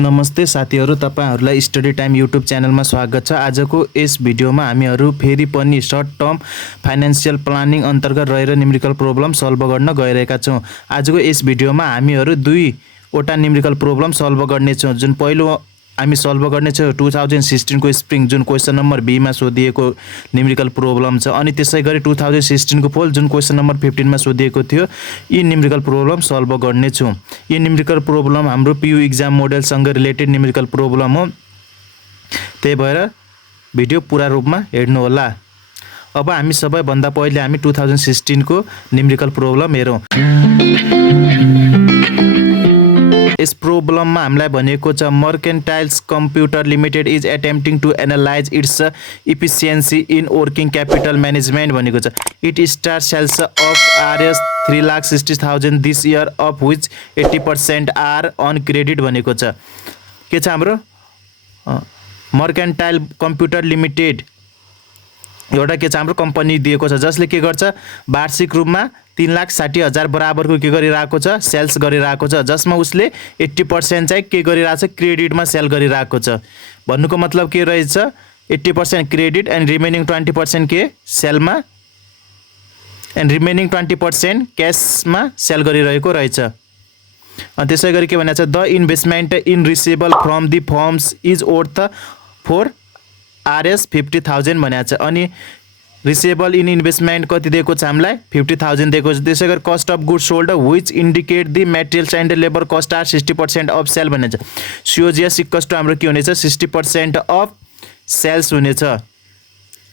नमस्ते साथीहरु, तपाईहरुलाई स्टडी टाइम युट्युब च्यानलमा स्वागत छ। आजको यस भिडियोमा हामीहरु फेरि पनि सर्ट टर्म फाइनान्शियल प्लानिङ अन्तर्गत रहेर न्युमेरिकल प्रब्लम सल्भ गर्न गइरहेका छौं। आजको यस भिडियोमा हामीहरु दुईवटा न्युमेरिकल प्रब्लम सल्भ गर्ने छौं। जुन पहिलो हामी सल्भ गर्ने छौं 2016 को स्प्रिङ जुन क्वेशन नम्बर बी मा सोधिएको न्युमेरिकल प्रब्लम छ, अनि त्यसैगरी 2016 को पोल जुन क्वेशन नम्बर 15 मा सोधिएको थियो। यी न्युमेरिकल प्रब्लम सल्भ गर्ने छौं। यी न्युमेरिकल प्रब्लम हाम्रो पीयू एक्जाम मोडेल सँग रिलेटेड न्युमेरिकल प्रब्लम हो, त्यही भएर भिडियो पूरा रूपमा हेर्नु होला। अब हामी सबैभन्दा पहिले हामी 2016 को न्युमेरिकल प्रब्लम हेरौं। इस प्रॉब्लम में हामीलाई भनेको छ mercantiles computer limited is attempting to analyse its efficiency in working capital management भनेको छ। It star sales of RS 3,60,000 this year of which 80% are on credit भनेको छ। के छ हाम्रो मर्केन्टाइल कम्प्युटर लिमिटेड एउटा के छ हाम्रो कम्पनी दिएको छ, जसले के गर्छ वार्षिक रूपमा 3,60,000 बराबरको के गरिरहेको छ सेल्स गरिरहेको छ, जसमा उसले 80% चाहिँ के गरिरहेको छ क्रेडिटमा सेल गरिरहेको छ। भन्नुको मतलब के रहेछ 80% क्रेडिट एन्ड रिमेनिङ 20% के सेलमा एन्ड रिमेनिङ 20% क्याशमा सेल गरिरहेको रहेछ। अनि त्यसैगरी के भनेको छ the investment in receivable from the firms is worth for RS 50,000 भनेको छ। अनि रिसिभेबल इन इन्भेस्टमेन्ट कति दिएको छ हामीलाई 50,000 दिएको छ। त्यसैगरी cost of goods sold which indicate the materials and labour cost are 60% of sale भनेको छ। सीओजीएस इक्वल्स टु हाम्रो के हुनेछ 60% अफ सेल्स हुनेछ,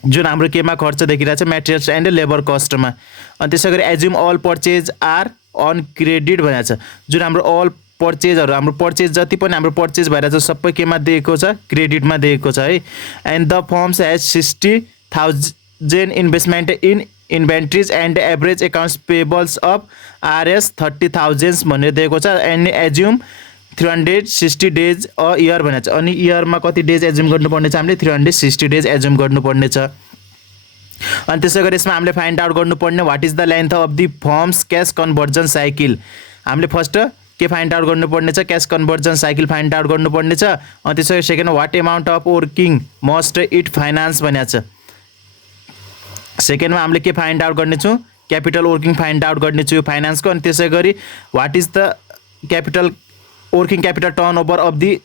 जुन हाम्रो केमा खर्च देखिरहेछ मटेरियल्स एन्ड लेबर कस्टमा। अनि त्यसैगरी assume all purchase are on credit भनेको छ। जुन हाम्रो अल पर्चेजहरु हाम्रो पर्चेज जति पनि हाम्रो पर्चेज भइरहेछ सबै केमा दिएको छ क्रेडिटमा दिएको छ है। And the firm's has 60,000 investment in inventories and average accounts payables of RS 30,000 भनेर दिएको छ। And assume 360 days a year भनेको छ। अनि इयरमा कति डेज एज्युम गर्नुपर्ने छ हामीले 360 डेज एज्युम गर्नुपर्ने छ। अनि त्यसैगरी यसमा हामीले फाइन्ड आउट गर्नुपर्ने what is the length of the firms cash conversion cycle. हामीले फर्स्ट के फाइन्ड आउट गर्नुपर्ने छ cash conversion cycle find out गर्नुपर्ने छ। अनि त्यसैगरी second what amount of working must it finance भनेको छ। सेकेन्डमा हामीले के फाइन्ड आउट गर्ने छौं क्यापिटल वर्किङ फाइन्ड आउट गर्ने छौं फाइनान्सको। अनि त्यसैगरी what is the capital working capital turnover of the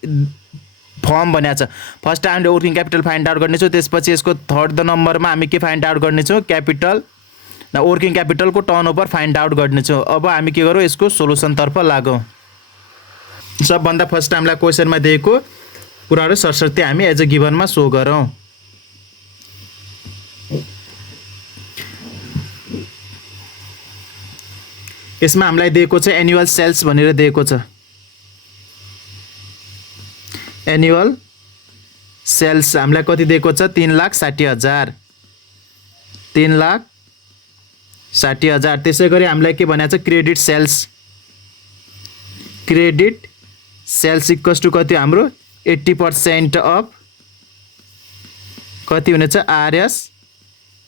firm भनेको छ। फर्स्ट हामीले वर्किङ क्यापिटल फाइन्ड आउट गर्ने छौं, त्यसपछि यसको थर्ड नम्बरमा हामी के फाइन्ड आउट गर्ने छौं क्यापिटल वर्किङ क्यापिटल को टर्नओभर फाइन्ड आउट गर्ने छौं। अब हामी के गरौँ यसको सोलुसन तर्फ लागौं। सबभन्दा फर्स्ट हामीलाई क्वेशनमा दिएको कुराहरु सरसर्ती हामी एज अ गिभनमा सो गरौँ। यसमा हामीलाई दिएको छ एनुअल सेल्स भनेर दिएको छ। एनुअल सेल्स हामीलाई कति दिएको छ 3,60,000 3,60,000। त्यसैगरी हामीलाई के भनेको छ क्रेडिट सेल्स इक्वल्स टु कति हाम्रो 80% अफ कति हुनेछ आरएस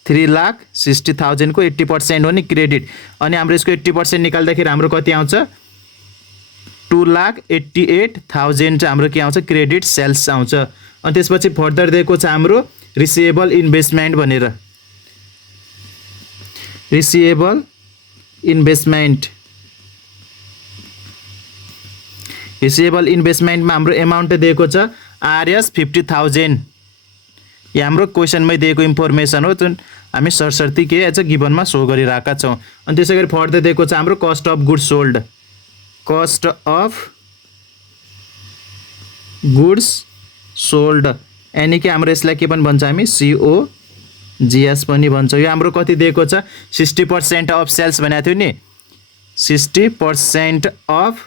3,60,000 को 80% हो नि क्रेडिट। अनि हाम्रो यसको 80% निकाल्दाखेरि हाम्रो कति आउँछ 2,88,000 हाम्रो के आउँछ क्रेडिट सेल्स आउँछ। अनि त्यसपछि फर्दर दिएको छ हाम्रो रिसिभेबल इन्भेस्टमेन्ट भनेर। रिसिभेबल इन्भेस्टमेन्टमा हाम्रो अमाउन्ट दिएको छ आरएस 50,000। यो हाम्रो क्वेशनमै दिएको इन्फर्मेसन हो जुन हामी सरसर्ती के एज अ गिभनमा सो गरिरहेका छौं। अनि त्यसैगरी फर्दर दिएको छ हाम्रो cost of goods sold. Cost of goods sold यानी कि हाम्रो यसलाई के पनि भन्छ हामी सीओजीएस पनि भन्छ। यो हाम्रो कति दिएको छ 60% अफ सेल्स भनेको थियो नि 60% अफ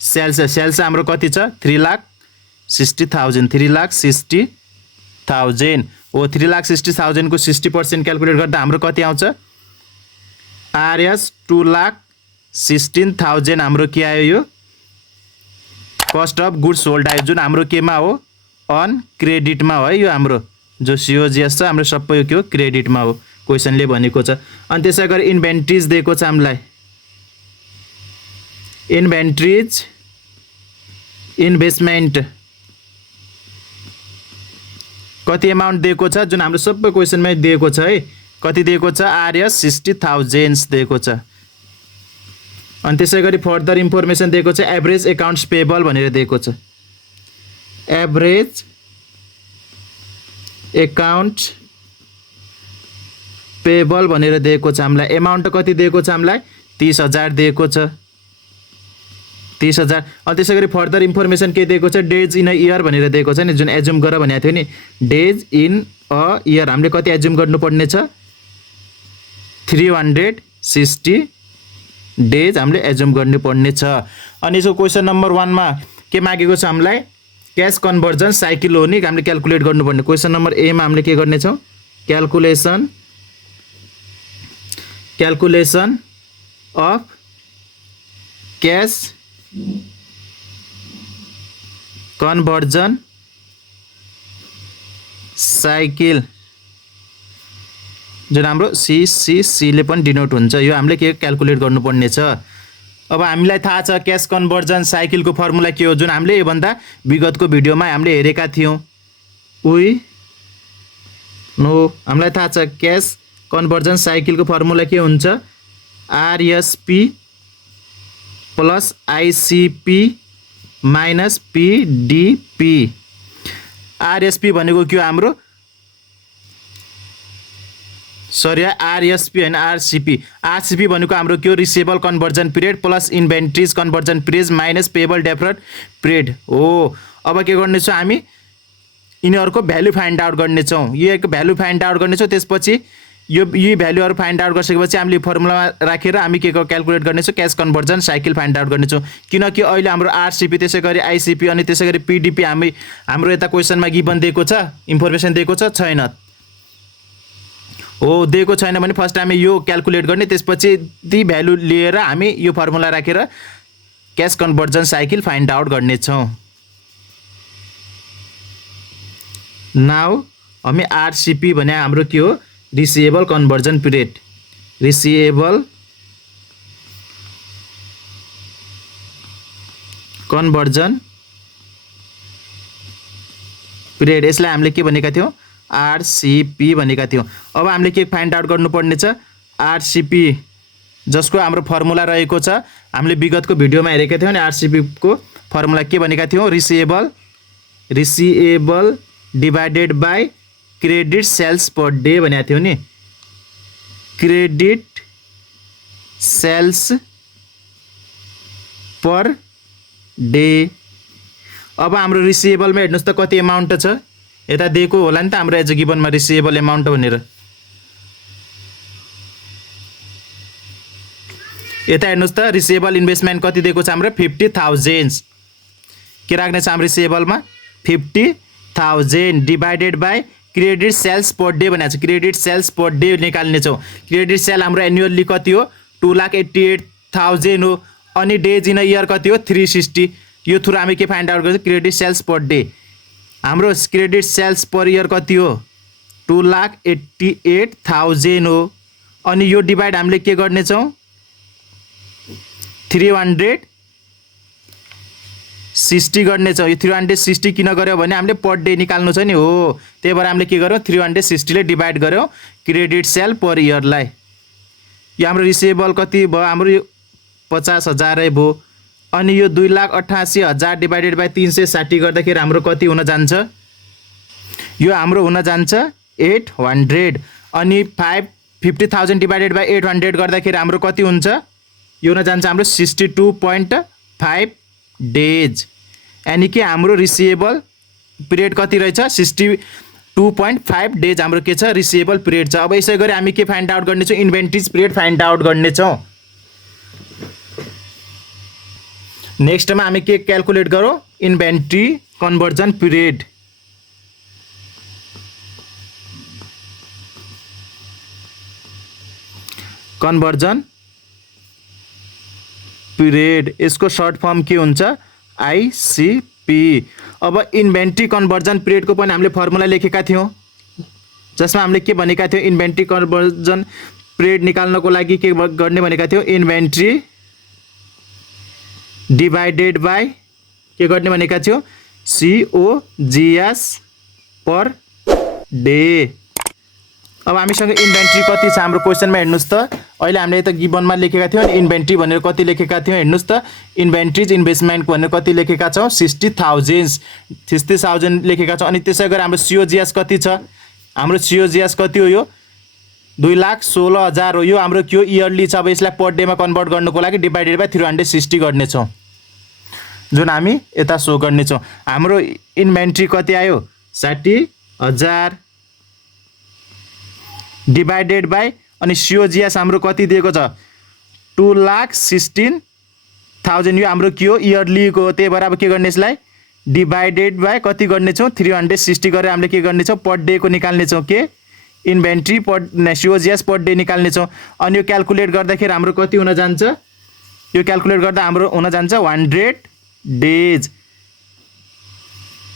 सेल्स हाम्रो कति छ 3,60,000 3,60,000 हो। 3,60,000 को 60% क्याल्कुलेट गर्दा हाम्रो कति आउँछ आरएस 2,16,000 हाम्रो के आयो यो कस्ट अफ गुड्स सोल्ड आयो, जुन हाम्रो केमा हो अन क्रेडिटमा हो है। यो हाम्रो जो सीओजीएस छ हाम्रो सबै यो के हो क्रेडिटमा हो क्वेशनले भनेको छ। अनि त्यसैगरी इन्भेन्ट्रीज दिएको छ हामीलाई इन्भेन्ट्रीज इन्भेस्टमेन्ट कति एमाउन्ट दिएको छ, जुन हाम्रो सबै क्वेसनमै दिएको छ है। कति दिएको छ, आरएस 60,000 दिएको छ। अनि त्यसै गरी फर्दर इन्फर्मेसन दिएको छ एभरेज एकाउन्ट्स पेबल भनेर दिएको छ। एभरेज एकाउन्ट पेबल भनेर दिएको छ हामीलाई। एमाउन्ट कति दिएको छ हामीलाई, 30,000 दिएको छ, 30,000। अनि त्यसै गरी फर्दर इन्फर्मेसन के दिएको छ, डेज इन अ इयर भनेर दिएको छ नि, जुन एज्युम गर भनेको थियो नि। डेज इन अ इयर हामीले कति एज्युम गर्नुपर्ने छ, 360 डेज हामीले एज्युम गर्नुपर्ने छ। अनि यसको क्वेसन नम्बर 1 मा के मागेको छ हामीलाई, क्यास कन्भर्जन साइकल हो नि हामीले क्याल्कुलेट गर्नुपर्ने। क्वेसन नम्बर ए मा हामीले के गर्नेछौँ, calculation of cash conversion cycle, जुन हाम्रो सीसीसी ले पनि डिनोट हुन्छ। यो हामीले के क्याल्कुलेट गर्नुपर्ने छ। अब हामीलाई थाहा छ क्यास कन्भर्जन साइकलको फर्मुला के हो, जुन हामीले योभन्दा विगतको भिडियोमा हामीले हेरेका थियौँ। हामीलाई थाहा छ क्यास कन्भर्जन साइकलको फर्मुला के हुन्छ, RSP plus ICP minus PDP. RSP भनेको के हो हाम्रो, सरी आरएसपी होइन आरसिपी। आरसिपी भनेको हाम्रो के हो, receivable conversion period plus inventories conversion period minus payable deferred period हो। अब के गर्नेछौँ हामी, यिनीहरूको भ्यालु फाइन्ड आउट गर्नेछौँ। यो भ्यालु फाइन्ड आउट गर्नेछौँ, त्यसपछि यी भ्यालुहरू फाइन्ड आउट गरिसकेपछि हामीले फर्मुलामा राखेर हामी के क्याल्कुलेट गर्नेछौँ, cash conversion cycle find out गर्नेछौँ। किनकि अहिले हाम्रो आरसिपी त्यसै गरी आइसिपी अनि त्यसै गरी पिडिपी हाम्रो यता क्वेसनमा गिभन दिएको छ, इन्फर्मेसन दिएको छ, छैन हो। दिएको छैन भने फर्स्ट हामी यो क्याल्कुलेट गर्ने, त्यसपछि ती भ्यालु लिएर हामी यो फर्मुला राखेर cash conversion cycle find out गर्नेछौँ। नाउ हामी आरसिपी भने हाम्रो के हो, receivable conversion period, receivable conversion period, यसलाई हामीले के भनेका थियौँ, आरसिपी भनेका थियौँ। अब हामीले के फाइन्ड आउट गर्नुपर्ने छ, आरसिपी जसको हाम्रो फर्मुला रहेको छ, हामीले विगतको भिडियोमा हेरेका थियौँ नि। आरसिपी को फर्मुला के भनेका थियौँ, receivable divided by credit sales per day भनेको थियौँ नि। Credit sales per day. अब हाम्रो रिसिभेबलमा हेर्नुहोस् त कति एमाउन्ट छ, यता दिएको होला नि त हाम्रो एज गिभनमा रिसिभेबल एमाउन्ट भनेर। यता हेर्नुहोस् त रिसिभेबल इन्भेस्टमेन्ट कति दिएको छ हाम्रो, 50,000। के राख्ने छ हाम्रो रिसिभेबलमा, 50,000 divided by credit sales per day भनेको छ। क्रेडिट सेल्स पर डे निकाल्नेछौँ। क्रेडिट सेल हाम्रो एनुअल्ली कति हो, 2,88,000 हो। अनि डेज इन अ इयर कति हो, 360। यो थ्रु हामी के फाइन्ड आउट गर्छौँ, क्रेडिट सेल्स पर डे। हाम्रो क्रेडिट सेल्स पर इयर कति हो, 2,88,000 हो। अनि यो डिभाइड हामीले के गर्नेछौँ, 360 गर्नेछौँ। यो 360 किन गर्यो भने हामीले पर डे निकाल्नु छ नि हो, त्यही भएर हामीले के गर्यौँ, 360 ले डिभाइड गर्यौँ क्रेडिट सेल पर इयरलाई। यो हाम्रो रिसिभेबल कति भयो, हाम्रो यो 50,000 भयो। अनि यो 2,88,000 डिभाइडेड बाई 360 गर्दाखेरि हाम्रो कति हुन जान्छ, यो हाम्रो हुन जान्छ 800। अनि 50,000 डिभाइडेड बाई 800 गर्दाखेरि हाम्रो कति हुन्छ, यो हुन जान्छ हाम्रो 62.5 डेज। यानी कि हाम्रो रिसिभेबल पिरियड कति रहेछ, 62.5 डेज हाम्रो के छ, रिसिभेबल पिरियड छ। अब यसै गरी हामी के फाइन्ड आउट गर्नेछौँ, इन्भेन्ट्रिज पिरियड फाइन्ड आउट गर्नेछौँ। नेक्स्टमा हामी के क्याल्कुलेट गरौँ, inventory conversion period. Conversion period, यसको सर्ट फर्म के हुन्छ, आइसिपी। अब इन्भेन्ट्री कन्भर्जन पिरियडको पनि हामीले फर्मुला लेखेका थियौँ, जसमा हामीले के भनेका थियौँ, इन्भेन्ट्री कन्भर्जन पिरियड निकाल्नको लागि के गर्ने भनेका थियौँ, इन्भेन्ट्री डिभाइडेड बाई के गर्ने भनेका थियौँ COGS पर डे। अब हामीसँग इन्भेन्ट्री कति छ हाम्रो क्वेसनमा हेर्नुस् त। अहिले हामीले यता गिभनमा लेखेका थियौँ अनि इन्भेन्ट्री भनेर कति लेखेका थियौँ हेर्नुस् त। इन्भेन्ट्रिज इन्भेस्टमेन्ट भनेर कति लेखेका छौँ 60,000 लेखेका छौँ। अनि त्यसै गरी हाम्रो COGS कति छ, हाम्रो COGS कति हो, यो 2,16,000 हो। यो हाम्रो के हो इयरली छ। अब यसलाई पर डेमा कन्भर्ट गर्नुको लागि डिभाइडेड बाई 360 गर्नेछौँ, जुन हामी यता सो गर्नेछौँ। हाम्रो इन्भेन्ट्री कति आयो 60,000 डिभाइडेड बाई अनि COGS हाम्रो कति दिएको छ 2,16,000। यो हाम्रो के हो इयरलीको हो, त्यही भएर अब के गर्ने यसलाई डिभाइडेड बाई कति गर्नेछौँ 360 गरेर हामीले के गर्नेछौँ पर डेको निकाल्नेछौँ के इन्भेन्ट्री पर COGS पर डे निकाल्नेछौँ। अनि यो क्यालकुलेट गर्दाखेरि हाम्रो कति हुन जान्छ, यो क्यालकुलेट गर्दा हाम्रो हुन जान्छ 100 डेज।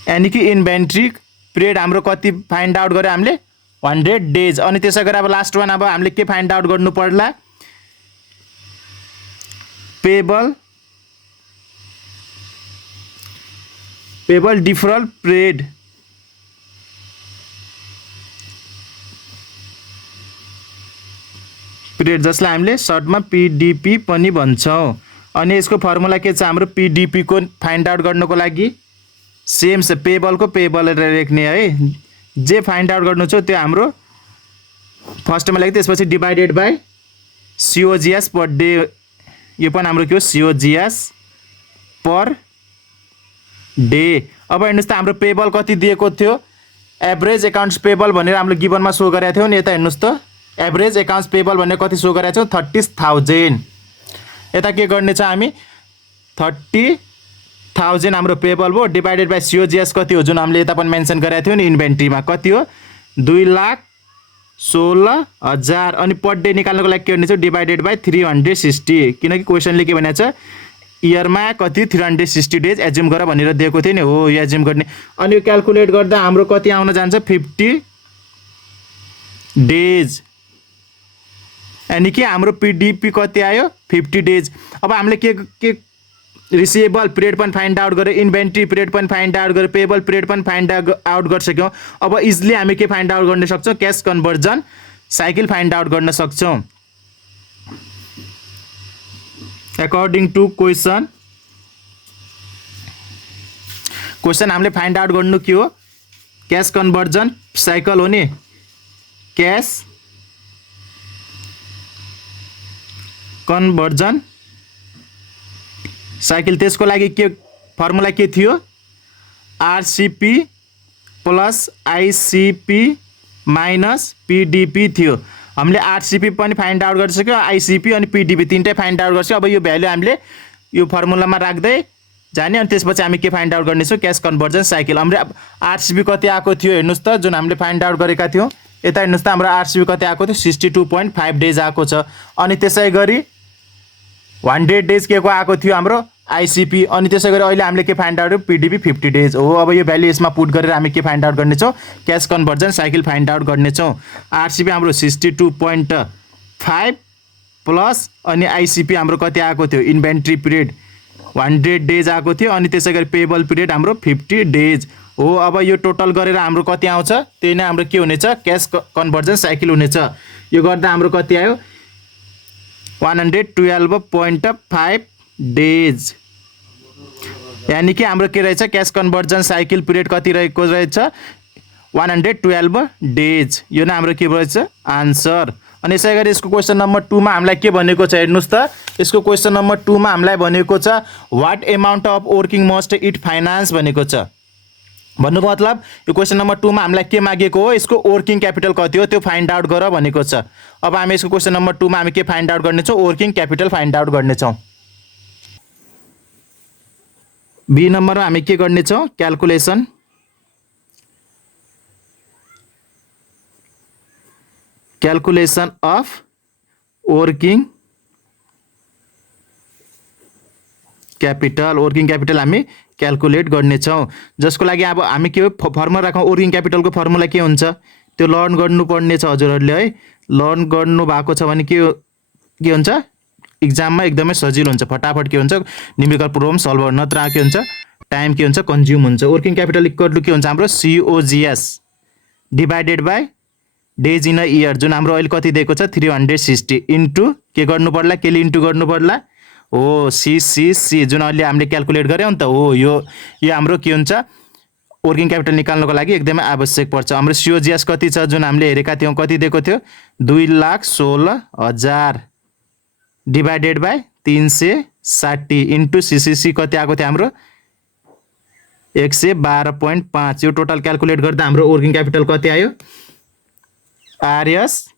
यानि कि इन्भेन्ट्री पिरियड हाम्रो कति फाइन्ड आउट गरे हामीले 100 डेज। अनि त्यसै गरी अब लास्ट वान अब हामीले के फाइन्ड आउट गर्नु पर्ला पेबल डिफरल पिरियड। जसलाई हामीले सर्टमा PDP पनि भन्छौँ। अनि यसको फर्मुला के छ हाम्रो PDP को फाइन्ड आउट गर्नको लागि सेम छ, पेबलको पेबल लेख्ने है। जे फाइन्ड आउट गर्नु छ त्यो हाम्रो फर्स्टमा लेख्दै त्यसपछि divided by COGS per day. यो पनि हाम्रो के हो COGS पर डे। अब हेर्नुहोस् त हाम्रो पेबल कति दिएको थियो एभरेज एकाउन्ट्स पेबल भनेर हामीले गिभनमा सो गरेका थियौँ नि। यता हेर्नुहोस् त एभरेज एकाउन्ट्स पेबल भनेर कति सो गरेका छौँ 30,000। यता के गर्ने छ हामी 30,000 हाम्रो पेबल भयो डिभाइडेड बाई COGS कति हो जुन हामीले यता पनि मेन्सन गरेका थियौँ नि इन्भेन्ट्रीमा कति हो 2,16,000। अनि पर डे निकाल्नको लागि के गर्ने छ डिभाइडेड बाई 360, किनकि क्वेसनले के भनेको छ इयरमा कति 360 डेज एज्युम गर भनेर दिएको थियो नि हो, यो एज्युम गर्ने। अनि यो क्यालकुलेट गर्दा हाम्रो कति आउन जान्छ 50 डेज। यानि कि हाम्रो PDP कति आयो 50 डेज। अब हामीले के रिसिभेबल पिरियड पनि फाइन्ड आउट गऱ्यो, इन्भेन्ट्री पिरियड पनि फाइन्ड आउट गऱ्यो, पेबल पिरियड पनि फाइन्ड आउट गरिसक्यौँ। अब इजिली हामी के फाइन्ड आउट गर्न सक्छौँ cash conversion cycle find out गर्न सक्छौँ अकर्डिङ टु क्वेसन हामीले फाइन्ड आउट गर्नु के हो क्यास कन्भर्जन साइकल हो नि, क्यास कन्भर्जन साइकल। त्यसको लागि के फर्मुला के थियो RCP plus ICP minus PDP थियो। हामीले RCP पनि फाइन्ड आउट गरिसक्यो, ICP अनि PDP तीनटै फाइन्ड आउट गर्छौँ। अब यो भ्यालु हामीले यो फर्मुलामा राख्दै जाने अनि त्यसपछि हामी के फाइन्ड आउट गर्नेछौँ क्यास कन्भर्जन साइकल। हाम्रो RCP कति आएको थियो हेर्नुहोस् त जुन हामीले फाइन्ड आउट गरेका थियौँ। यता हेर्नुहोस् त हाम्रो RCP कति आएको थियो 62.5 डेज आएको छ। अनि त्यसै गरी 100 डेज के को आएको थियो हाम्रो ICP। अनि त्यसै गरी अहिले हामीले के फाइन्ड आउट PDP 50 डेज हो। अब यो भ्यालु यसमा पुट गरेर हामी के फाइन्ड आउट गर्नेछौँ cash conversion cycle find out गर्नेछौँ। RCP हाम्रो 62.5 प्लस अनि ICP हाम्रो कति आएको थियो इन्भेन्ट्री पिरियड 100 डेज आएको थियो। अनि त्यसै गरी पेबल पिरियड हाम्रो 50 डेज हो। अब यो टोटल गरेर हाम्रो कति आउँछ त्यही नै हाम्रो के हुनेछ क्यास कन्भर्जन साइकल हुनेछ। यो गर्दा हाम्रो कति आयो 112.5 डेज। यानी कि हाम्रो के रहेछ क्यास कन्भर्जन साइकल पिरियड कति रहेको रहेछ 112 डेज। यो नै हाम्रो के रहेछ आन्सर। अनि यसै गरी यसको क्वेसन नम्बर 2 मा हामीलाई के भनेको छ हेर्नुस् त। यसको क्वेसन नम्बर 2 मा हामीलाई भनेको छ what amount of working must it finance भनेको छ। भन्नुको मतलब यो क्वेसन नम्बर 2 मा हामीलाई के मागेको हो यसको वर्किङ क्यापिटल कति हो त्यो फाइन्ड आउट गर भनेको छ। अब हामी यसको क्वेसन नम्बर 2 मा हामी के फाइन्ड आउट गर्नेछौँ वर्किङ क्यापिटल फाइन्ड आउट गर्नेछौँ। बी नम्बरमा हामी के गर्नेछौँ क्यालकुलेसन अफ वर्किङ क्यापिटल हामी क्यालकुलेट गर्नेछौँ। जसको लागि अब हामी के फर्मुला राखौँ वर्किङ क्यापिटलको फर्मुला के हुन्छ त्यो लर्न गर्नुपर्ने छ हजुरहरूले है। लर्न गर्नु भएको छ भने के हुन्छ इक्जाममा एकदमै सजिलो हुन्छ, फटाफट के हुन्छ न्युमेरिकल प्रब्लम सल्भ गर्न। नत्र के हुन्छ टाइम के हुन्छ कन्ज्युम हुन्छ। वर्किङ क्यापिटल इक्वल टु के हुन्छ हाम्रो COGS divided by days in a year, जुन हाम्रो अहिले कति दिएको छ 360 इन्टु के गर्नु पर्ला, केले इन्टु गर्नु पर्ला हो CCC, जुन अहिले हामीले क्याल्कुलेट गऱ्यौँ नि त हो। यो हाम्रो के हुन्छ वर्किङ क्यापिटल निकाल्नको लागि एकदमै आवश्यक पर्छ। हाम्रो COGS कति छ जुन हामीले हेरेका थियौँ, कति दिएको थियो 2,16,000 डिभाइडेड बाई 360 इन्टु CCC कति आएको थियो हाम्रो 112.5। यो टोटल क्याल्कुलेट गर्दा हाम्रो वर्किङ क्यापिटल कति आयो, RS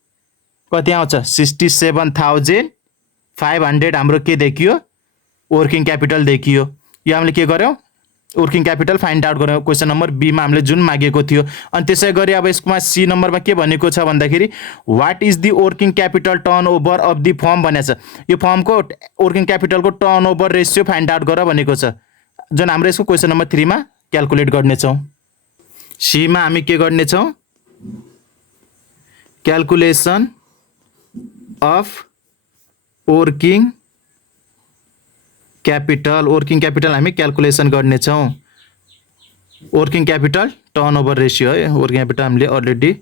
कति आउँछ 67,500 हाम्रो के देखियो वर्किङ क्यापिटल देखियो। यो हामीले के गर्यौँ वर्किङ क्यापिटल फाइन्ड आउट गर्यौँ क्वेसन नम्बर B मा हामीले जुन मागेको थियो। अनि त्यसै गरी अब यसमा C नम्बरमा के भनेको छ भन्दाखेरि what is the working capital turnover of the firm भनेको छ। यो फर्मको वर्किङ क्यापिटलको टर्नओभर रेसियो फाइन्ड आउट गर भनेको छ, जुन हाम्रो यसको क्वेसन नम्बर 3 मा क्याल्कुलेट गर्नेछौँ। C मा हामी के गर्नेछौँ क्याल्कुलेसन अफ वर्किङ क्यापिटल हामी क्याल्कुलेसन गर्नेछौँ। वर्किङ क्यापिटल टर्नओभर रेसियो है, वर्किङ क्यापिटल हामीले अलरेडी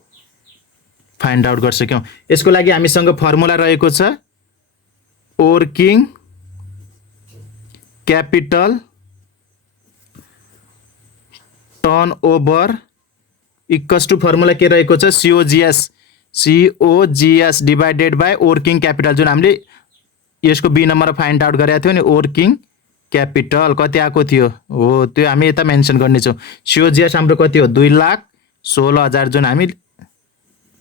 फाइन्ड आउट गरिसक्यौँ। यसको लागि हामीसँग फर्मुला रहेको छ working capital turnover equals to formula के रहेको छ COGS divided by working capital, जुन हामीले यसको B नम्बर फाइन्ड आउट गरेका थियौँ नि। वर्किङ क्यापिटल कति आएको थियो हो त्यो हामी यता मेन्सन गर्नेछौँ। COGS हाम्रो कति हो 2,16,000 जुन हामी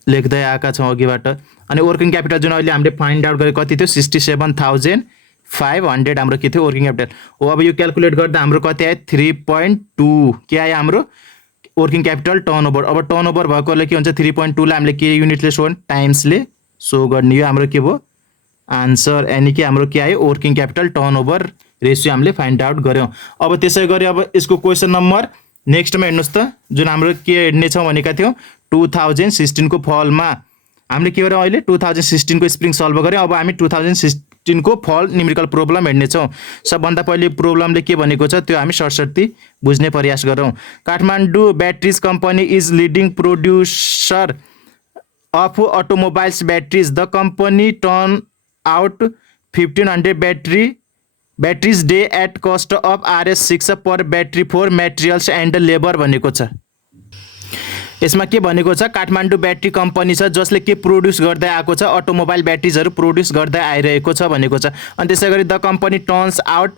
लेख्दै आएका छौँ अघिबाट। अनि वर्किङ क्यापिटल जुन अहिले हामीले फाइन्ड आउट गरेको कति थियो 67,500 हाम्रो के थियो वर्किङ क्यापिटल हो। अब यो क्याल्कुलेट गर्दा हाम्रो कति आयो 3.2 के आयो हाम्रो वर्किङ क्यापिटल टर्नओभर। अब टर्नओभर भएकोले के हुन्छ 3.2 लाई हामीले के युनिटले सो टाइम्सले सो गर्ने, यो हाम्रो के भयो आन्सर, यानी कि हाम्रो के आयो वर्किङ क्यापिटल टर्नओभर रेसियो हामीले फाइन्ड आउट गऱ्यौँ। अब त्यसै गरी अब यसको क्वेसन नम्बर नेक्स्टमा हेर्नुहोस् त, जुन हाम्रो के हेर्नेछौँ भनेका थियौँ 2016 को फलमा हामीले के गर्यौँ अहिले 2016 को स्प्रिङ सल्भ गऱ्यौँ। अब हामी 2016 को फल न्युमेरिकल प्रब्लम हेर्नेछौँ। सबभन्दा पहिले प्रब्लमले के भनेको छ त्यो हामी सर्टसर्ती बुझ्ने प्रयास गरौँ। Kathmandu batteries company is leading producer of automobiles batteries. The company turn out 1500 batteries day at cost of RS6 per battery for materials and labour भनेको छ। यसमा के भनेको छ काठमाडौँ ब्याट्री कम्पनी छ जसले के प्रोड्युस गर्दै आएको छ अटोमोबाइल ब्याट्रिजहरू प्रोड्युस गर्दै आइरहेको छ भनेको छ। अनि त्यसै गरी the company turns out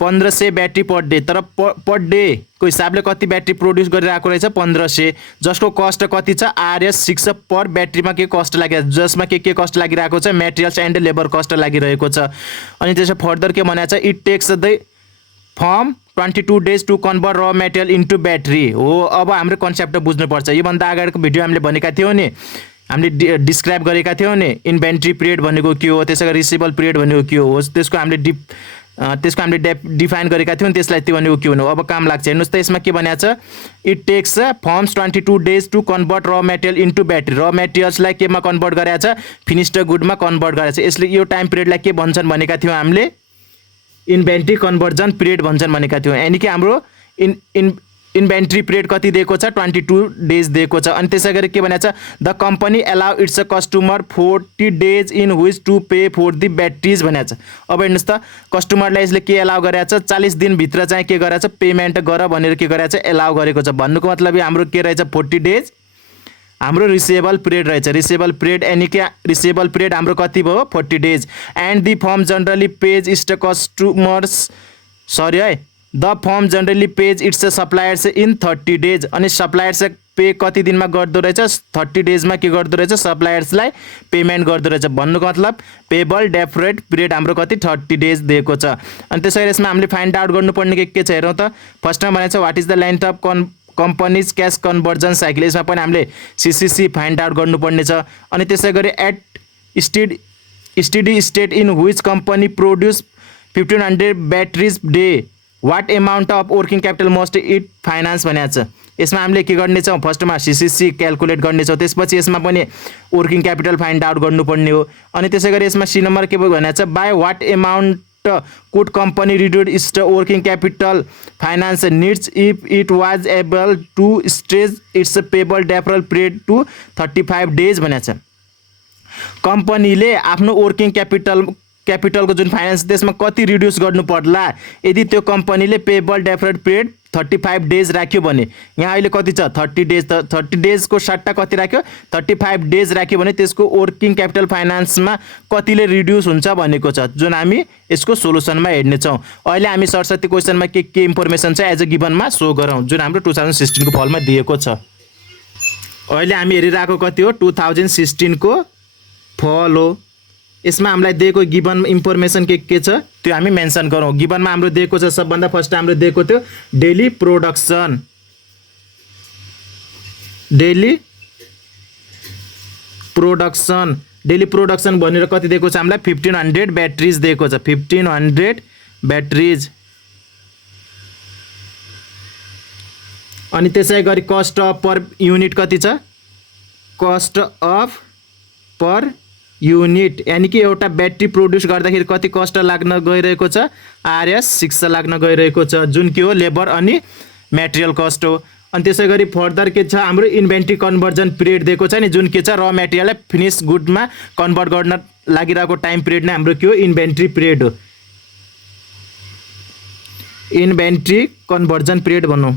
1500 battery per day, तर पर डे को हिसाबले कति ब्याट्री प्रोड्युस गरिरहेको रहेछ 1500, जसको कस्ट कति छ RS6 पर ब्याट्रीमा के कस्ट लागिरहेको छ, जसमा के कस्ट लागिरहेको छ मेटेरियल्स एन्ड लेबर कस्ट लागिरहेको छ। अनि त्यसो फर्दर के भनेको छ it takes the firm 22 days to convert raw material into battery हो। अब हाम्रो कन्सेप्ट बुझ्नुपर्छ। योभन्दा अगाडिको भिडियो हामीले भनेका थियौँ नि, हामीले डिस्क्राइब गरेका थियौँ नि इन्भेन्ट्री पिरियड भनेको के हो, त्यसै गरी रिसिभेबल पिरियड भनेको के हो, त्यसको हामीले डिफाइन गरेका थियौँ, त्यसलाई त्यो भनेको के हुनु। अब काम लाग्छ हेर्नुहोस् त यसमा के भनेको छ it takes firms 22 days to convert raw material into battery. Raw मेटेरियल्सलाई केमा कन्भर्ट गरेको छ फिनिस्ड गुडमा कन्भर्ट गरेको छ। यसले यो टाइम पिरियडलाई के भन्छन् भनेका थियौँ हामीले इन्भेन्ट्री कन्भर्जन पिरियड भन्छन् भनेका थियौँ। यानी कि हाम्रो इन्भेन्ट्री पिरियड कति दिएको छ 22 days दिएको छ। अनि त्यसै गरी के भनेको छ the company allow its customer 40 days in which to pay for the batteries भनेको छ। अब हेर्नुहोस् त कस्टमरलाई यसले के एलाउ गरेको छ 40 दिनभित्र चाहिँ के गरेको छ पेमेन्ट गर भनेर के गरेको छ एलाउ गरेको छ। भन्नुको मतलब हाम्रो के रहेछ 40 days हाम्रो रिसिभेबल पिरियड रहेछ। रिसिभेबल पिरियड यानी कि रिसिभेबल पिरियड हाम्रो कति भयो 40 days। And the form generally page its customers the form generally page it's suppliers in 30 days। अनि सप्लायर्स पे कति दिनमा गर्दो रहेछ 30 days मा के गर्दो रहेछ सप्लायर्सलाई पेमेन्ट गर्दो रहेछ। भन्नुको मतलब पेबल डेफरेट पिरियड हाम्रो कति 30 days दिएको छ। अनि त्यसैले यसमा हामीले फाइन्ड आउट गर्नुपर्ने के छ हेरौँ त। फर्स्टमा भनेको छ what is the length of company's cash conversion cycle. यसमा पनि हामीले CCC फाइन्ड आउट गर्नुपर्ने छ। अनि त्यसै गरी at steady state in which company produce 1500 batteries day what amount of working capital must it finance भनेको छ। यसमा हामीले के गर्नेछौँ फर्स्टमा CCC क्याल्कुलेट गर्नेछौँ, त्यसपछि यसमा पनि वर्किङ क्यापिटल फाइन्ड आउट गर्नुपर्ने हो। अनि त्यसै गरी यसमा C नम्बर के भनेको छ by what amount could company reduce its working capital finance needs if it was able to stretch its payable deferral period to 35 days भनेको छ। कम्पनीले आफ्नो वर्किङ क्यापिटलको जुन फाइनेन्स त्यसमा कति रिड्युस गर्नु पर्ला यदि त्यो कम्पनीले पेबल डेफर्ड पिरियड 35 डेज राख्यो भने, यहाँ अहिले कति छ 30 डेज, त 30 डेजको सट्टा कति राख्यो 35 डेज राख्यो भने त्यसको वर्किङ क्यापिटल फाइनेन्समा कतिले रिड्युस हुन्छ भनेको छ, जुन हामी यसको सोलुसनमा हेर्नेछौँ। अहिले हामी सरस्वती क्वेसनमा के इन्फर्मेसन छ एज अ गिभनमा सो गरौँ, जुन हाम्रो 2016 को फलमा दिएको छ। अहिले हामी हेरिरहेको कति हो 2016 को फल हो। यसमा हामीलाई दिएको गिभन इन्फर्मेसन के छ त्यो हामी मेन्सन गरौँ। गिभनमा हाम्रो दिएको छ सबभन्दा फर्स्ट हाम्रो दिएको थियो डेली प्रोडक्सन, डेली प्रोडक्सन भनेर कति दिएको छ हामीलाई 1500 ब्याट्रिज दिएको छ, 1500 ब्याट्रिज। अनि त्यसै गरी कस्ट अफ पर युनिट कति छ, कस्ट अफ पर युनिट, यानी कि एउटा ब्याट्री प्रोड्युस गर्दाखेरि कति कस्ट लाग्न गइरहेको छ RS 6 लाग्न गइरहेको छ, जुन के हो लेबर अनि मटेरियल कस्ट हो। अनि त्यसै गरी फर्दर के छ हाम्रो इन्भेन्ट्री कन्भर्जन पिरियड दिएको छ नि, जुन के छ र मटेरियललाई फिनिश गुडमा कन्भर्ट गर्न लागिरहेको टाइम पिरियड नै हाम्रो के हो इन्भेन्ट्री पिरियड हो। इन्भेन्ट्री कन्भर्जन पिरियड भनौँ,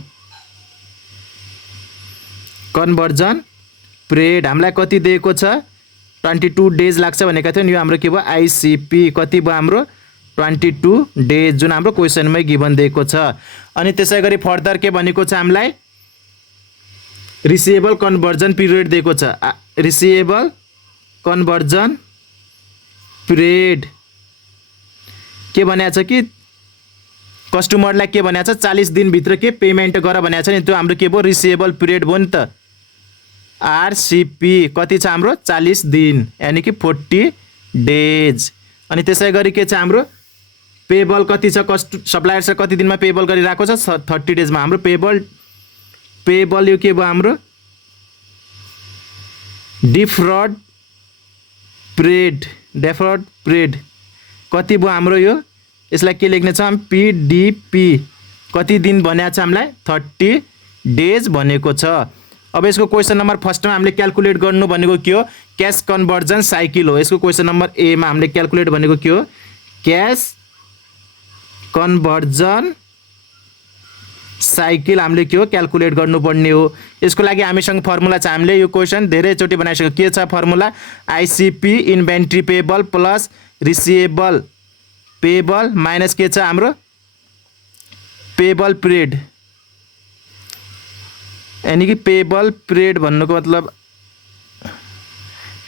कन्भर्जन पिरियड हामीलाई कति दिएको छ 22 डेज लाग्छ भनेको थियो नि, यो हाम्रो के भयो ICP कति भयो हाम्रो 22 डेज, जुन हाम्रो क्वेसनमै गिभन दिएको छ। अनि त्यसै गरी फर्दर के भनेको छ हामीलाई रिसिएबल कन्भर्जन पिरियड दिएको छ, रिसिएबल कन्भर्जन पिरियड के भनेको छ कि कस्टमरलाई के भनेको छ 40 दिनभित्र के पेमेन्ट गर भनेको छ नि, त्यो हाम्रो के भयो रिसिएबल पिरियड भयो नि त RCP कति छ हाम्रो 40 दिन, यानी कि 40 डेज। अनि त्यसै गरी के छ हाम्रो पेबल कति छ, सप्लायर से कति दिनमा पेबल गरिरहेको छ 30 डेजमा हाम्रो पेबल यो के भयो हाम्रो डिफर्ड पिरियड कति भयो हाम्रो, यो यसलाई के लेख्ने छ PDP कति दिन भनेको छ हामीलाई 30 डेज भनेको छ। अब यसको क्वेसन नम्बर फर्स्टमा हामीले क्याल्कुलेट गर्नु भनेको के हो क्याश कन्भर्जन साइकल हो। यसको क्वेसन नम्बर A मा हामीले क्याल्कुलेट भनेको के हो क्याश कन्भर्जन साइकल हामीले के हो क्याल्कुलेट गर्नुपर्ने हो। यसको लागि हामीसँग फर्मुला छ, हामीले यो क्वेसन धेरैचोटि बनाइसक्यो। के छ formula ICP inventory payable plus receivable payable minus के छ हाम्रो पेबल पिरियड, यानी कि पेबल पिरियड भन्नुको मतलब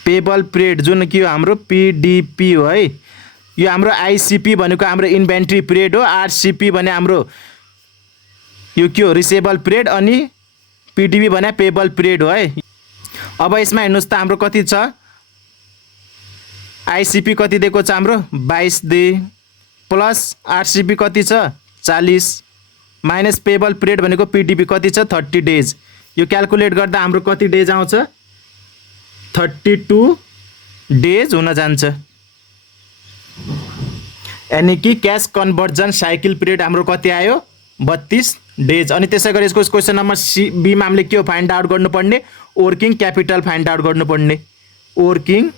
पेबल पिरियड जुन के हो हाम्रो PDP हो है। यो हाम्रो ICP भनेको हाम्रो इन्भेन्ट्री पिरियड हो, RCP भने हाम्रो यो के हो रिसिएबल पिरियड, अनि PDP भने पेबल पिरियड हो है। अब यसमा हेर्नुस् त हाम्रो कति छ ICP कति दिएको छ हाम्रो 22 दिन प्लस RCP कति छ 40 माइनस पेबल पिरियड भनेको PDP कति छ 30 डेज। यो क्याल्कुलेट गर्दा हाम्रो कति डेज आउँछ 32 डेज हुन जान्छ, यानी कि क्याश कन्भर्जन साइकल पिरियड हाम्रो कति आयो 32 डेज। अनि त्यसै गरी यसको क्वेसन नम्बर B मा हामीले के हो फाइन्ड आउट गर्नुपर्ने वर्किङ क्यापिटल फाइन्ड आउट गर्नुपर्ने, वर्किङ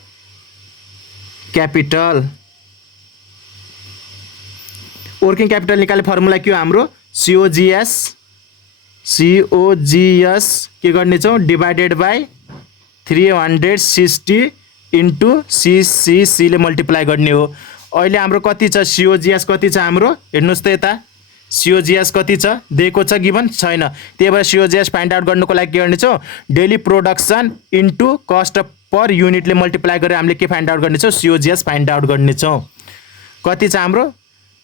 क्यापिटल। वर्किङ क्यापिटल निकाल्ने फर्मुला के हो हाम्रो COGS के गर्ने छौँ डिभाइडेड बाई 360 इन्टु CCC ले मल्टिप्लाई गर्ने हो। अहिले हाम्रो कति छ COGS कति छ हाम्रो हेर्नुस् त यता COGS कति छ दिएको छ गिभन छैन, त्यही भएर COGS फाइन्ड आउट गर्नुको लागि के गर्ने छौँ डेली प्रोडक्सन इन्टु कस्ट पर युनिटले मल्टिप्लाई गरेर हामीले के फाइन्ड आउट गर्ने छौँ COGS फाइन्ड आउट गर्ने छौँ। कति छ हाम्रो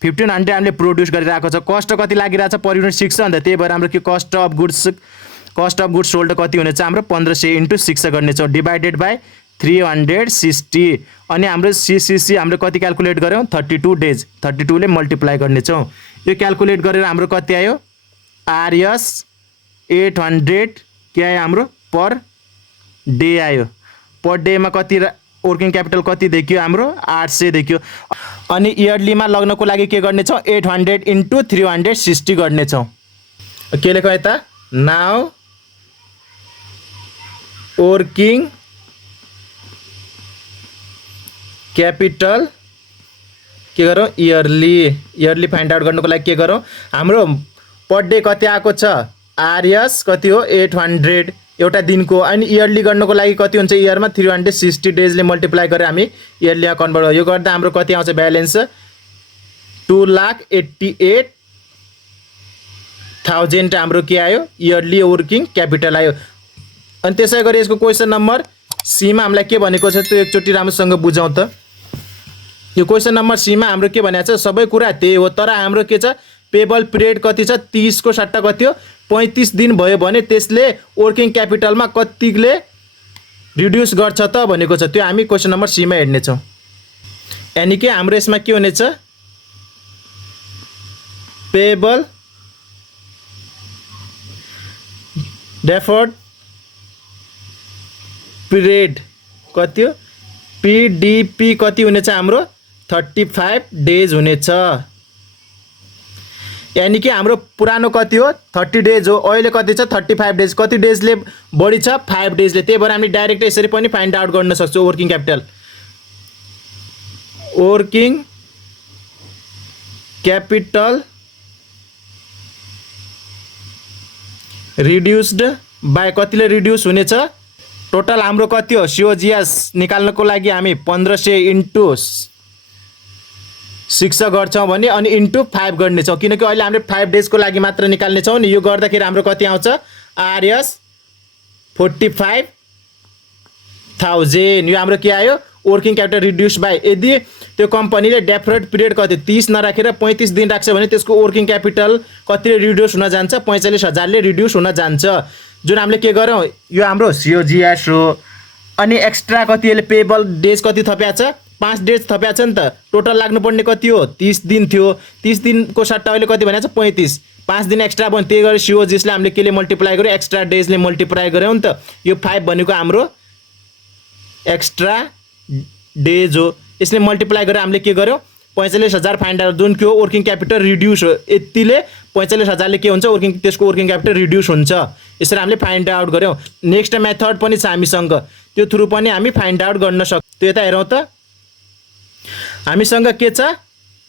1500 हामीले प्रोड्युस गरिरहेको छ, कस्ट कति लागिरहेको छ पर युनिट 6 छ, अन्त त्यही भएर हाम्रो के कस्ट अफ गुड्स सोल्ड कति हुनेछ हाम्रो 1500 इन्टु 6 गर्नेछौँ डिभाइडेड बाई 360। अनि हाम्रो CCC हामीले कति क्याल्कुलेट गऱ्यौँ 32 डेज, 32 ले मल्टिप्लाई गर्नेछौँ। यो क्याल्कुलेट गरेर हाम्रो कति आयो RS 800 के आयो हाम्रो पर डे आयो। पर डेमा कति वर्किङ क्यापिटल कति देखियो हाम्रो 800 देखियो। अनि इयरलीमा लग्नको लागि के गर्नेछौँ 800 × 360 गर्नेछौँ। के लेखौँ यता नाउ वर्किङ क्यापिटल के गरौँ इयरली फाइन्ड आउट गर्नुको लागि के गरौँ हाम्रो पर डे कति आएको छ आरएस कति हो 800 एउटा दिनको अनि इयरली गर्नुको लागि कति हुन्छ इयरमा 360 डेजले मल्टिप्लाई गरेर हामी इयरलीमा कन्भर्ट गर्यो। यो गर्दा हाम्रो कति आउँछ ब्यालेन्स 2,88,000 हाम्रो के आयो इयरली वर्किङ क्यापिटल आयो। अनि त्यसै गरी यसको क्वेसन नम्बर सीमा हामीलाई के भनेको छ त्यो एकचोटि राम्रोसँग बुझौँ त। यो क्वेसन नम्बर सीमा हाम्रो के भनेको छ सबै कुरा त्यही हो तर हाम्रो के छ पेबल पिरियड कति छ 30 को सट्टा कति हो 35 दिन भयो भने त्यसले वर्किङ क्यापिटलमा कतिले रिड्युस गर्छ त भनेको छ त्यो हामी क्वेसन नम्बर सीमा हेर्नेछौँ। यानि कि हाम्रो यसमा के हुनेछ पेबल डेफर्ड पिरियड कति हो पीडीपी कति हुनेछ हाम्रो 35 डेज हुनेछ। यानी कि हाम्रो पुरानो कति हो 30 डेज हो अहिले कति छ 35 डेज कति डेजले बढी छ 5 डेजले त्यही भएर हामी डाइरेक्ट यसरी पनि फाइन्ड आउट गर्न सक्छौँ वर्किङ क्यापिटल रिड्युस्ड बाई कतिले रिड्युस हुनेछ टोटल हाम्रो कति हो सीओजीएस निकाल्नको लागि हामी 1500 × 6 गर्छौँ भने अनि इन्टु 5 गर्नेछौँ किनकि अहिले हामीले 5 डेजको लागि मात्र निकाल्नेछौँ नि यो गर्दाखेरि हाम्रो कति आउँछ आरएस 45,000 यो हाम्रो के आयो वर्किङ क्यापिटल रिड्युस बाई यदि त्यो कम्पनीले डेफर्ड पिरियड कति 30 नराखेर 35 दिन राख्छ भने त्यसको वर्किङ क्यापिटल कतिले रिड्युस हुन जान्छ 45,000ले रिड्युस हुन जान्छ जुन हामीले के गरौँ यो हाम्रो सीओजीएस हो। अनि एक्स्ट्रा कति यसले पेबल डेज कति थप्या छ 5 डेज थप्या छ नि त टोटल लाग्नुपर्ने कति हो 30 दिन थियो 30 दिनको सट्टा अहिले कति भनेको छ 35 5 दिन एक्स्ट्रा भयो त्यही गरी सीओजीएसले हामीले केले मल्टिप्लाई गर्यो एक्स्ट्रा डेजले मल्टिप्लाई गर्यौँ नि त यो 5 भनेको हाम्रो एक्स्ट्रा डेज हो यसले मल्टिप्लाई गरेर हामीले के गर्यौँ 45,000 फाइन्ड आउट जुन के हो वर्किङ क्यापिटल रिड्युस हो यतिले 45,000ले के हुन्छ त्यसको वर्किङ क्यापिटल रिड्युस हुन्छ यसरी हामीले फाइन्ड आउट गर्यौँ। नेक्स्ट मेथड पनि छ हामीसँग त्यो थ्रु पनि हामी फाइन्ड आउट गर्न सक्छौँ। त्यो यता हेरौँ त हामीसँग के छ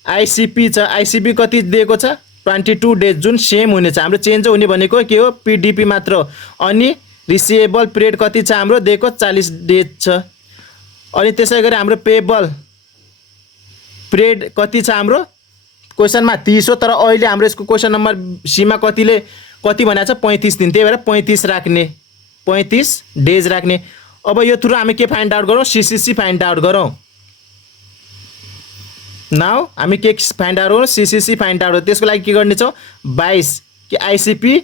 आइसिपी छ आइसिपी कति दिएको छ 22 डेज जुन सेम हुनेछ हाम्रो चेन्ज हुने भनेको के हो पीडीपी मात्र हो। अनि रिसिभेबल पिरियड कति छ हाम्रो दिएको 40 डेज छ। अनि त्यसै गरी हाम्रो पेबल पिरियड कति छ हाम्रो क्वेसनमा 30 हो तर अहिले हाम्रो यसको क्वेसन नम्बर सीमा कति भनेको छ 35 दिन त्यही भएर 35 राख्ने 35 डेज राख्ने। अब यो थ्रु हामी के फाइन्ड आउट गरौँ सीसीसी फाइन्ड आउट गरौँ। नाउ हामी के फाइन्ड आउट गरौँ सीसीसी फाइन्ड आउट त्यसको लागि के गर्नेछौँ 22 कि आइसिपी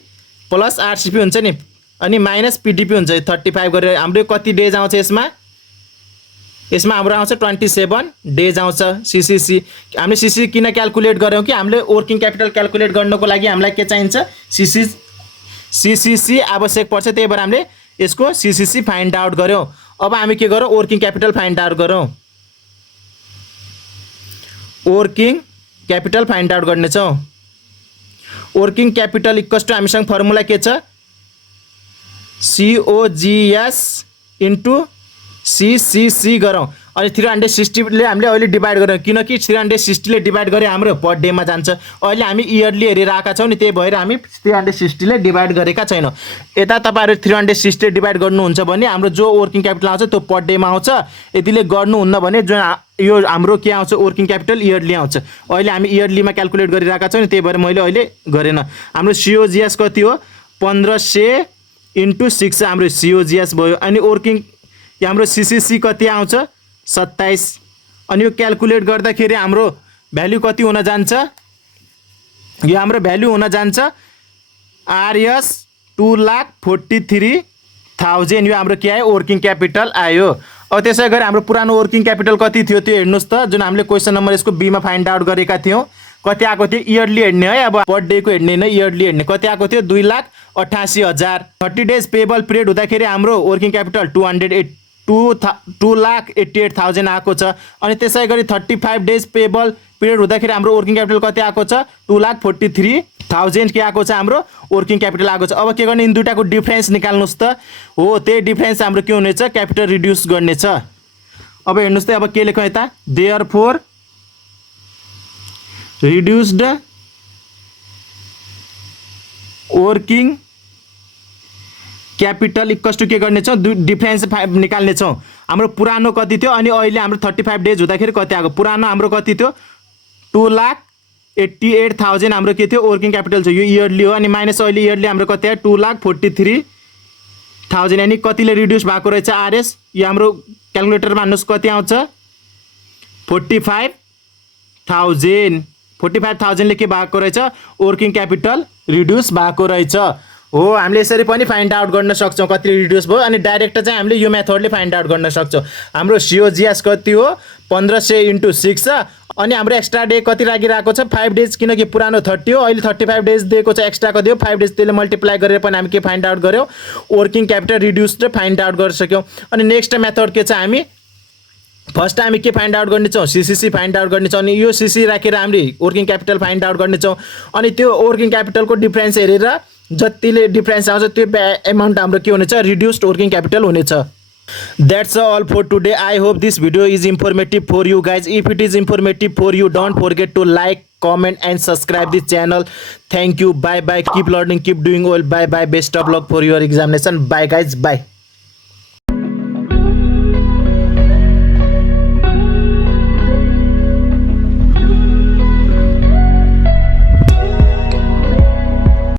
प्लस आरसिपी हुन्छ नि अनि माइनस पीडीपी हुन्छ 35 गरेर हाम्रो कति डेज आउँछ यसमा हाम्रो आउँछ 27 डेज आउँछ सीसीसी। हामीले सीसीसी किन क्याल्कुलेट गऱ्यौँ कि हामीले वर्किङ क्यापिटल क्याल्कुलेट गर्नको लागि हामीलाई के चाहिन्छ सीसीसी आवश्यक पर्छ त्यही भएर हामीले यसको सीसीसी फाइन्ड आउट गऱ्यौँ। अब हामी के गरौँ वर्किङ क्यापिटल फाइन्ड आउट गरौँ वर्किङ क्यापिटल फाइन्ड आउट गर्नेछौँ। वर्किङ क्यापिटल इक्वल्स टु हामीसँग फर्मुला के छ सीओजीएस इन्टु सीसीसी गरौँ अनि 360ले हामीले अहिले डिभाइड गऱ्यौँ किनकि 360ले डिभाइड गरे हाम्रो पर डेमा जान्छ अहिले हामी इयरली हेरेर आएका छौँ नि त्यही भएर हामी 360ले डिभाइड गरेका छैनौँ। यता तपाईँहरू 360ले डिभाइड गर्नुहुन्छ भने हाम्रो जो वर्किङ क्यापिटल आउँछ त्यो पर डेमा आउँछ यतिले गर्नुहुन्न भने जुन यो हाम्रो के आउँछ वर्किङ क्यापिटल इयरली आउँछ अहिले हामी इयरलीमा क्याल्कुलेट गरिरहेका छौँ नि त्यही भएर मैले अहिले गरेन। हाम्रो सीओजीएस कति हो 1500 × 6 हाम्रो सीओजीएस भयो अनि वर्किङ हाम्रो सीसीसी कति आउँछ 27 अनि यो क्याल्कुलेट गर्दाखेरि हाम्रो भ्यालु कति हुन जान्छ यो हाम्रो भ्यालु हुन जान्छ आरएस 2,43,000 यो हाम्रो के आयो वर्किङ क्यापिटल आयो। अब त्यसै गरी हाम्रो पुरानो वर्किङ क्यापिटल कति थियो त्यो हेर्नुहोस् त जुन हामीले क्वेसन नम्बर यसको बीमा फाइन्ड आउट गरेका थियौँ कति आएको थियो इयरली हेर्ने है अब पर डेको हेर्ने होइन इयरली हेर्ने कति आएको थियो 2,88,000 30 डेज पेबल पिरियड हुँदाखेरि हाम्रो वर्किङ क्यापिटल 2,88,000 आएको छ। अनि त्यसै गरी 35 डेज पेबल पिरियड हुँदाखेरि हाम्रो वर्किङ क्यापिटल कति आएको छ 2,43,000 के आएको छ हाम्रो वर्किङ क्यापिटल आएको छ। अब के गर्ने, इन दुईटाको डिफरेन्स निकाल्नुहोस् त। हो त्यही डिफरेन्स हाम्रो के हुनेछ क्यापिटल रिड्युस गर्नेछ। अब हेर्नुहोस् त, अब के लेखौँ यता, therefore reduced working capital equals to के गर्नेछौँ, डिफरेन्स निकाल्नेछौँ। हाम्रो पुरानो कति थियो अनि अहिले हाम्रो 35 डेज हुँदाखेरि कति आएको। पुरानो हाम्रो कति थियो 2,88,000 हाम्रो के थियो वर्किङ क्यापिटल छ, यो इयरली हो। अनि माइनस अहिले इयरली हाम्रो कति आयो 2,43,000, यानि कतिले रिड्युस भएको रहेछ आरएस। यो हाम्रो क्यालकुलेटरमा हान्नुहोस् कति आउँछ 45,000। 45,000 ले के भएको रहेछ वर्किङ क्यापिटल रिड्युस भएको रहेछ। हो हामीले यसरी पनि फाइन्ड आउट गर्न सक्छौँ कति रिड्युस भयो। अनि डाइरेक्ट चाहिँ हामीले यो मेथडले फाइन्ड आउट गर्न सक्छौँ। हाम्रो सिओजिएस कति हो 1500 × 6 छ। अनि हाम्रो एक्स्ट्रा डे कति लागिरहेको छ 5 डेज, किनकि पुरानो 30 हो, अहिले 35 डेज दिएको छ, एक्स्ट्रा कति हो 5 डेज। त्यसले मल्टिप्लाई गरेर पनि हामी के फाइन्ड आउट गऱ्यौँ वर्किङ क्यापिटल रिड्युस र फाइन्ड आउट गर्न सक्यौँ। अनि नेक्स्ट मेथड के छ, हामी फर्स्ट हामी के फाइन्ड आउट गर्नेछौँ सीसीसी फाइन्ड आउट गर्नेछौँ। अनि यो सीसी राखेर हामीले वर्किङ क्यापिटल फाइन्ड आउट गर्नेछौँ। अनि त्यो वर्किङ क्यापिटलको डिफरेन्स हेरेर जतिले डिफरेन्स आउँछ त्यो एमाउन्ट हाम्रो के हुनेछ रिड्युस्ड वर्किङ क्यापिटल हुनेछ। That's all for today. I hope this video is informative for you guys. If it is informative for you, don't forget to like, comment and subscribe this channel. Thank you. Bye bye. Keep learning, keep doing well. Bye bye. Best of luck for your examination. Bye guys. Bye.